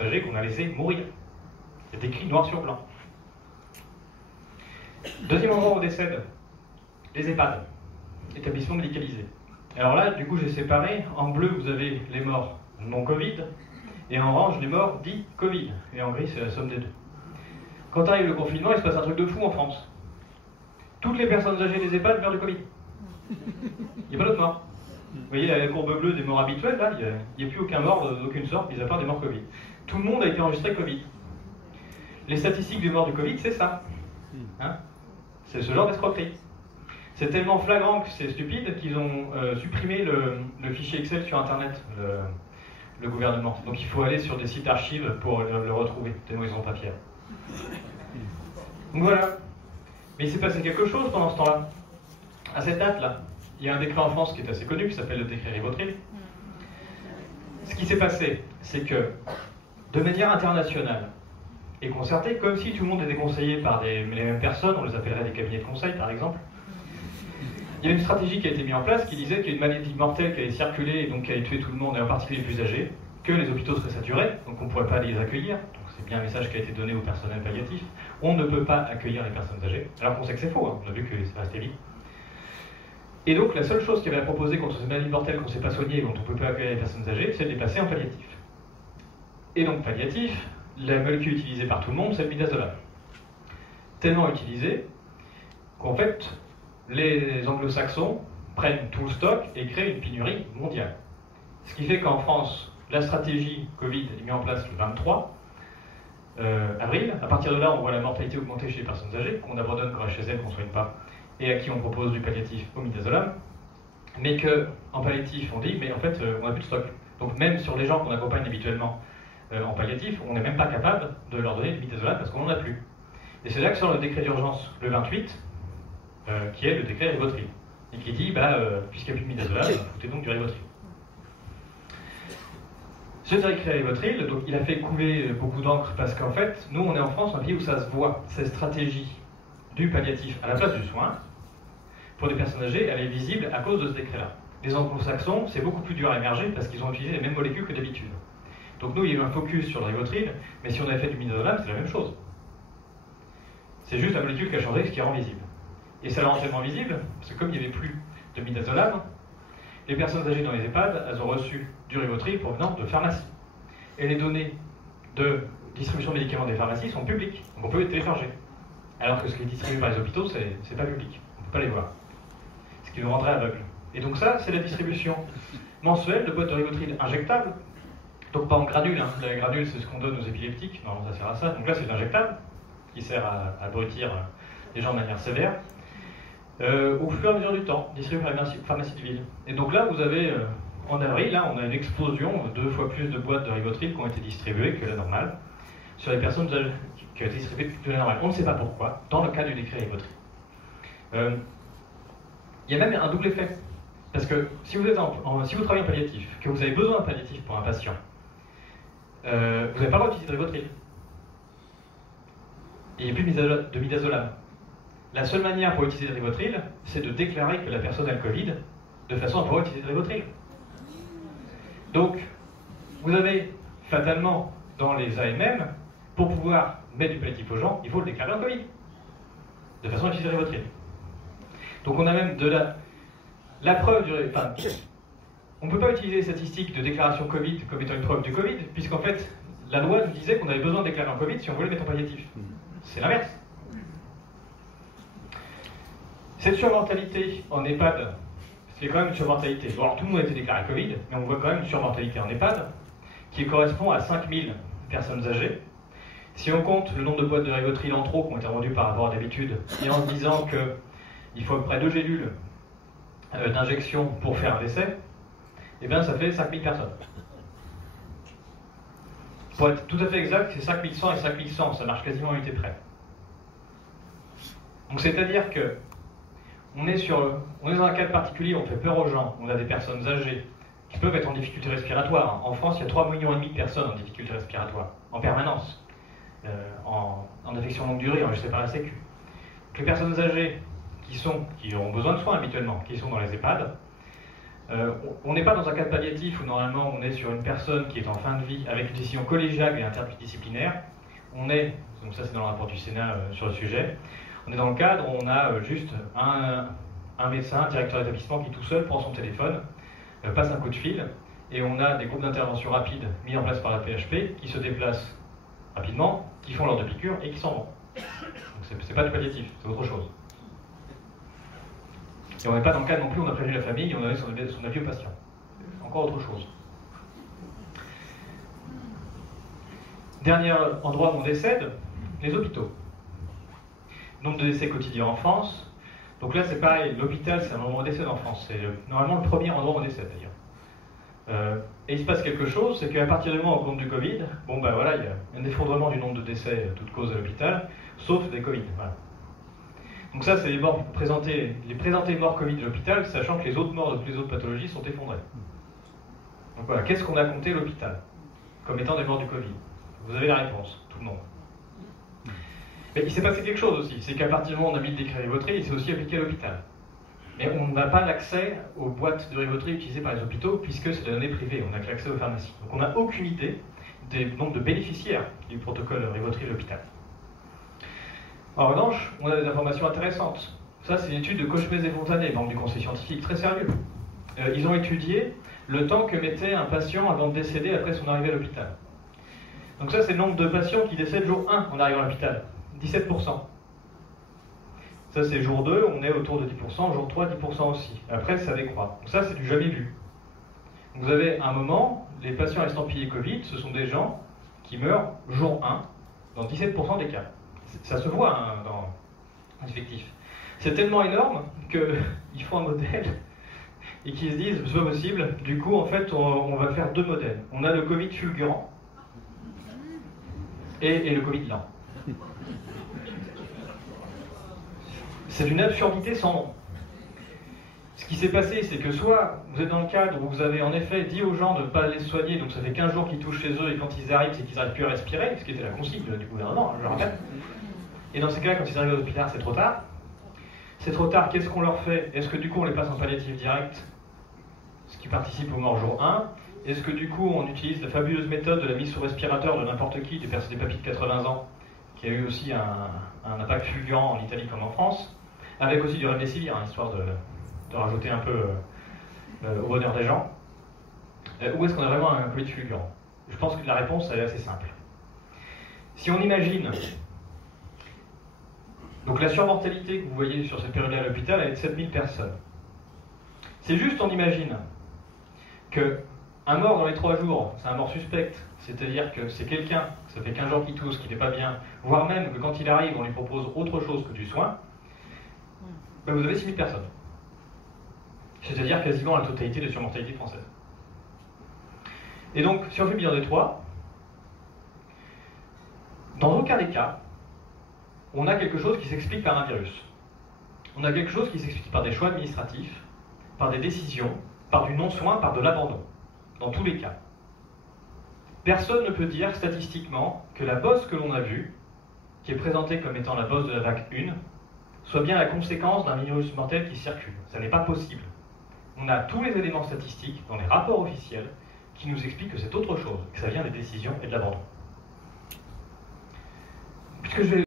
âgés qu'on a laissé mourir. C'est écrit noir sur blanc. Deuxième endroit où on décède, les EHPAD, établissements médicalisés. Alors là, du coup, j'ai séparé. En bleu, vous avez les morts non Covid, et en orange, les morts dits Covid. Et en gris, c'est la somme des deux. Quand arrive le confinement, il se passe un truc de fou en France. Toutes les personnes âgées des EHPAD meurent du Covid. Il n'y a pas d'autres morts. Vous voyez la courbe bleue des morts habituelles, là, il n'y a plus aucun mort d'aucune sorte, mis à part des morts Covid. Tout le monde a été enregistré Covid. Les statistiques des morts du Covid, c'est ça. Hein, c'est ce genre d'escroquerie. C'est tellement flagrant que c'est stupide qu'ils ont supprimé le fichier Excel sur Internet, le gouvernement. Donc il faut aller sur des sites archives pour le retrouver, tellement ils sont pas fiers. Donc voilà. Mais il s'est passé quelque chose pendant ce temps-là. À cette date-là, il y a un décret en France qui est assez connu, qui s'appelle le décret Rivotril. Ce qui s'est passé, c'est que, de manière internationale et concertée, comme si tout le monde était conseillé par les mêmes personnes, on les appellerait des cabinets de conseil par exemple, il y a une stratégie qui a été mise en place qui disait qu'il y a une maladie mortelle qui allait circuler et donc qui allait tuer tout le monde, et en particulier les plus âgés, que les hôpitaux seraient saturés, donc on ne pourrait pas les accueillir. Donc c'est bien un message qui a été donné au personnel palliatif. On ne peut pas accueillir les personnes âgées, alors qu'on sait que c'est faux, hein. On a vu que c'est resté vide. Et donc la seule chose qu'il avait à proposer contre cette maladie mortelle qu'on ne sait pas soigner et dont on ne peut pas accueillir les personnes âgées, c'est de les passer en palliatif. Et donc palliatif, la molécule utilisée par tout le monde, c'est le midazolam. Tellement utilisé qu'en fait, les anglo-saxons prennent tout le stock et créent une pénurie mondiale. Ce qui fait qu'en France, la stratégie Covid est mise en place le 23 avril. À partir de là, on voit la mortalité augmenter chez les personnes âgées, qu'on abandonne quand chez elles, qu'on ne soigne pas, et à qui on propose du palliatif au midazolam. Mais qu'en palliatif, on dit, mais en fait, on n'a plus de stock. Donc même sur les gens qu'on accompagne habituellement en palliatif, on n'est même pas capable de leur donner du midazolam parce qu'on n'en a plus. Et c'est là que sort le décret d'urgence le 28, qui est le décret Rivotril, et qui dit, puisqu'il n'y a plus de midazolam, foutez donc du Rivotril. Ce décret Rivotril, donc, il a fait couler beaucoup d'encre parce qu'en fait, nous on est en France, un pays où ça se voit, cette stratégie du palliatif à la place du soin, pour des personnes âgées, elle est visible à cause de ce décret-là. Les anglo-saxons, c'est beaucoup plus dur à émerger parce qu'ils ont utilisé les mêmes molécules que d'habitude. Donc nous, il y a eu un focus sur le Rivotril, mais si on avait fait du midazolam, c'est la même chose. C'est juste la molécule qui a changé, ce qui rend visible. Et ça la rend tellement visible, parce que comme il n'y avait plus de midazolam, les personnes âgées dans les EHPAD, elles ont reçu du Rivotril provenant de pharmacies. Et les données de distribution de médicaments des pharmacies sont publiques, donc on peut les télécharger. Alors que ce qui est distribué par les hôpitaux, c'est pas public, on ne peut pas les voir. Ce qui nous rendrait aveugles. Et donc ça, c'est la distribution mensuelle de boîtes de Rivotril injectables. Donc pas en granules, hein. La granule, c'est ce qu'on donne aux épileptiques, non, ça sert à ça. Donc là, c'est de l'injectable, qui sert à abrutir les gens de manière sévère. Au fur et à mesure du temps, distribué par les pharmacies de ville. Et donc là, vous avez, en avril, là, on a une explosion, 2 fois plus de boîtes de Rivotril qui ont été distribuées que la normale, sur les personnes qui ont été distribuées que la normale. On ne sait pas pourquoi, dans le cas du décret Rivotril. Il y a même un double effet. Parce que si vous, si vous travaillez en palliatif, que vous avez besoin de palliatif pour un patient, vous n'avez pas le droit d'utiliser de Rivotril. Et il n'y a plus de midazolam. La seule manière pour utiliser le Rivotril, c'est de déclarer que la personne a le Covid, de façon à pouvoir utiliser le Rivotril. Donc, vous avez fatalement, dans les AMM, pour pouvoir mettre du palliatif aux gens, il faut le déclarer en Covid, de façon à utiliser le Rivotril. Donc on a même de la preuve du... Enfin, on ne peut pas utiliser les statistiques de déclaration Covid comme étant une preuve du Covid, puisqu'en fait, la loi nous disait qu'on avait besoin de déclarer en Covid si on voulait mettre en palliatif. C'est l'inverse. Cette surmortalité en EHPAD, c'est quand même une surmortalité. Bon, alors tout le monde a été déclaré Covid, mais on voit quand même une surmortalité en EHPAD qui correspond à 5000 personnes âgées. Si on compte le nombre de boîtes de Rivotril en trop qui ont été vendues par rapport à d'habitude, et en se disant qu'il faut à peu près 2 gélules d'injection pour faire un décès, eh bien ça fait 5000 personnes. Pour être tout à fait exact, c'est 5100 et 5100, ça marche quasiment à unité près. Donc c'est-à-dire que on est dans un cadre particulier, on fait peur aux gens, on a des personnes âgées qui peuvent être en difficulté respiratoire. En France, il y a 3,5 millions de personnes en difficulté respiratoire, en permanence, en affection longue durée, enregistrées par la Sécu. Donc les personnes âgées qui ont besoin de soins habituellement, qui sont dans les EHPAD, On n'est pas dans un cas palliatif où normalement on est sur une personne qui est en fin de vie avec une décision collégiale et interdisciplinaire. On est, donc ça c'est dans le rapport du Sénat sur le sujet, on est dans le cadre où on a juste un médecin, un directeur d'établissement qui tout seul prend son téléphone, passe un coup de fil, et on a des groupes d'intervention rapides mis en place par la PHP qui se déplacent rapidement, qui font l'heure de piqûre et qui s'en vont. Donc c'est pas du palliatif, c'est autre chose. Et on n'est pas dans le cas non plus, on a prévenu la famille, on a donné son avis au patient. C'est encore autre chose. Dernier endroit où on décède, les hôpitaux. Nombre de décès quotidiens en France. Donc là c'est pareil, l'hôpital c'est un endroit où on décède en France. C'est normalement le premier endroit où on décède d'ailleurs. Et il se passe quelque chose, c'est qu'à partir du moment où on compte du Covid, bon ben voilà, il y a un effondrement du nombre de décès, toutes causes à l'hôpital, sauf des Covid. Voilà. Donc ça, c'est les présentés morts Covid de l'hôpital, sachant que les autres morts de toutes les autres pathologies sont effondrées. Donc voilà, qu'est-ce qu'on a compté l'hôpital comme étant des morts du Covid? Vous avez la réponse, tout le monde. Mais il s'est passé quelque chose aussi, c'est qu'à partir du moment où on a mis le décret Rivotril, il s'est aussi appliqué à l'hôpital. Mais on n'a pas l'accès aux boîtes de Rivotril utilisées par les hôpitaux, puisque c'est des données privées, on n'a que l'accès aux pharmacies. Donc on n'a aucune idée des nombres de bénéficiaires du protocole Rivotril à l'hôpital. En revanche, on a des informations intéressantes. Ça, c'est une étude de Cauchemez et Fontanet, membre du conseil scientifique, très sérieux. Ils ont étudié le temps que mettait un patient avant de décéder après son arrivée à l'hôpital. Donc ça, c'est le nombre de patients qui décèdent jour 1 en arrivant à l'hôpital. 17%. Ça, c'est jour 2, on est autour de 10%, jour 3, 10% aussi. Après, ça décroît. Donc ça, c'est du jamais vu. Donc vous avez un moment, les patients estampillés Covid, ce sont des gens qui meurent jour 1 dans 17% des cas. Ça se voit hein, dans l'effectif. C'est tellement énorme qu'ils font un modèle et qu'ils se disent c'est pas possible. Du coup, en fait, on va faire deux modèles. On a le Covid fulgurant et le Covid lent. C'est d'une absurdité sans nom. Ce qui s'est passé, c'est que soit vous êtes dans le cadre où vous avez en effet dit aux gens de ne pas les soigner, donc ça fait 15 jours qu'ils touchent chez eux et quand ils arrivent, c'est qu'ils n'arrivent plus à respirer, ce qui était la consigne du gouvernement, je le rappelle. Et dans ces cas-là, quand ils arrivent à l'hôpital, c'est trop tard. C'est trop tard, qu'est-ce qu'on leur fait? Est-ce que du coup on les passe en palliatif direct, ce qui participe aux morts jour 1? Est-ce que du coup on utilise la fabuleuse méthode de la mise sous respirateur de n'importe qui, des personnes des papilles de 80 ans, qui a eu aussi un impact fulgurant en Italie comme en France, avec aussi du remdesivir, hein, histoire de rajouter un peu au bonheur des gens? Ou est-ce qu'on a vraiment un Covid fulgurant? Je pense que la réponse elle est assez simple. Si on imagine, donc la surmortalité que vous voyez sur cette période-là à l'hôpital, elle est de 7000 personnes. C'est juste, on imagine qu'un mort dans les 3 jours, c'est un mort suspect, c'est-à-dire que c'est quelqu'un, ça fait 15 jours qu'il tousse, qui n'est pas bien, voire même que quand il arrive, on lui propose autre chose que du soin, ben vous avez 6000 personnes. C'est-à-dire quasiment la totalité des surmortalités françaises. Et donc, si on fait le bilan des 3, dans aucun des cas, on a quelque chose qui s'explique par un virus. On a quelque chose qui s'explique par des choix administratifs, par des décisions, par du non-soin, par de l'abandon. Dans tous les cas. Personne ne peut dire statistiquement que la bosse que l'on a vue, qui est présentée comme étant la bosse de la vague 1, soit bien la conséquence d'un virus mortel qui circule. Ça n'est pas possible. On a tous les éléments statistiques dans les rapports officiels qui nous expliquent que c'est autre chose, que ça vient des décisions et de l'abandon. Puisque je vais